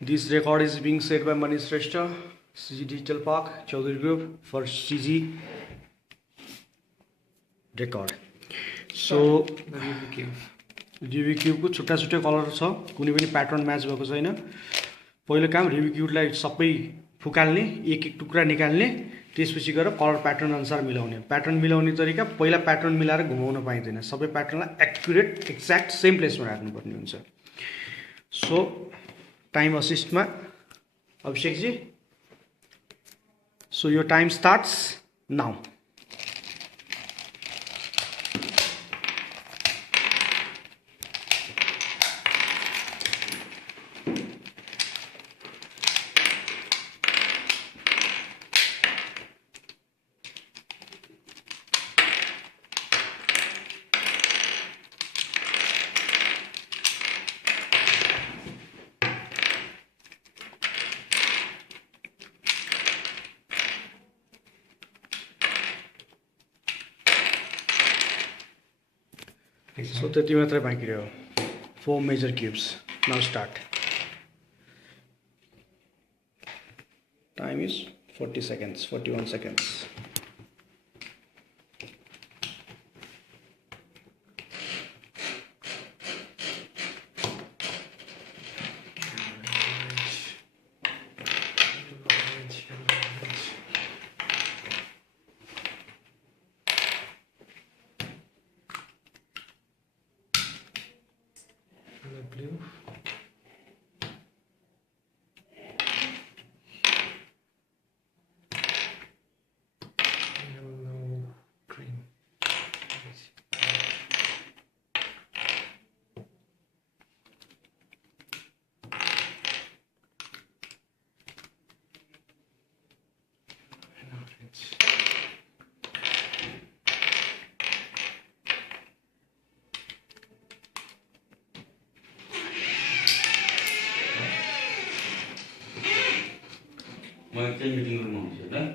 This record is being set by Manish Shrestha, CG Digital Park, Chaudhary Group for CG record. So Rubik cube को छुट्टा छुट्टै colour छ, कुनै पनि pattern match भएको छैन. पहिलो काम Rubik cube लाई सबै फुकाल्ने, एक एक टुक्रा निकाल्ने, त्यसपछि गएर कलर प्याटर्न अनुसार मिलाउने. प्याटर्न मिलाउने तरिका पहिला प्याटर्न मिलाएर घुमाउन पाइदैन. सबै प्याटर्नलाई एक्युरेट एक्ज्याक्ट सेम प्लेसमा राख्नुपर्ने हुन्छ. सो टाइम असिस्टमा Abhishek ji. So your time starts now. So त्यति मात्रै बाँकी रह्यो. 4 major cubes. Now start. Time is 40 seconds, 41 seconds. Blue. Yellow, green. And orange. Meeting room sudah.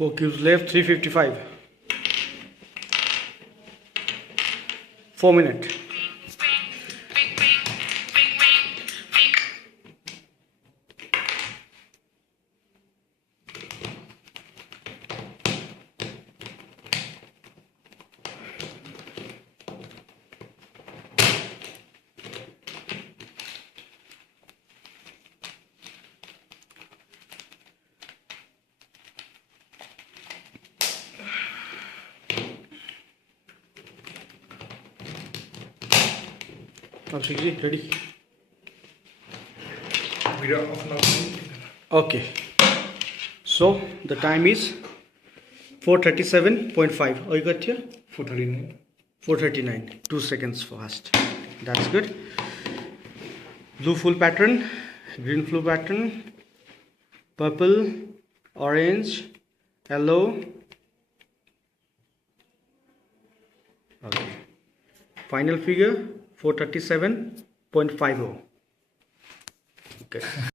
Four cubes left, 355. 4 minutes. Abhishek ready? Mirror of now. Okay. So the time is 4:37.5. Oh, you got here? 439. 4:39. 2 seconds fast. That's good. Blue full pattern, green full pattern, purple, orange, yellow. Okay. Final figure 437.50. Okay.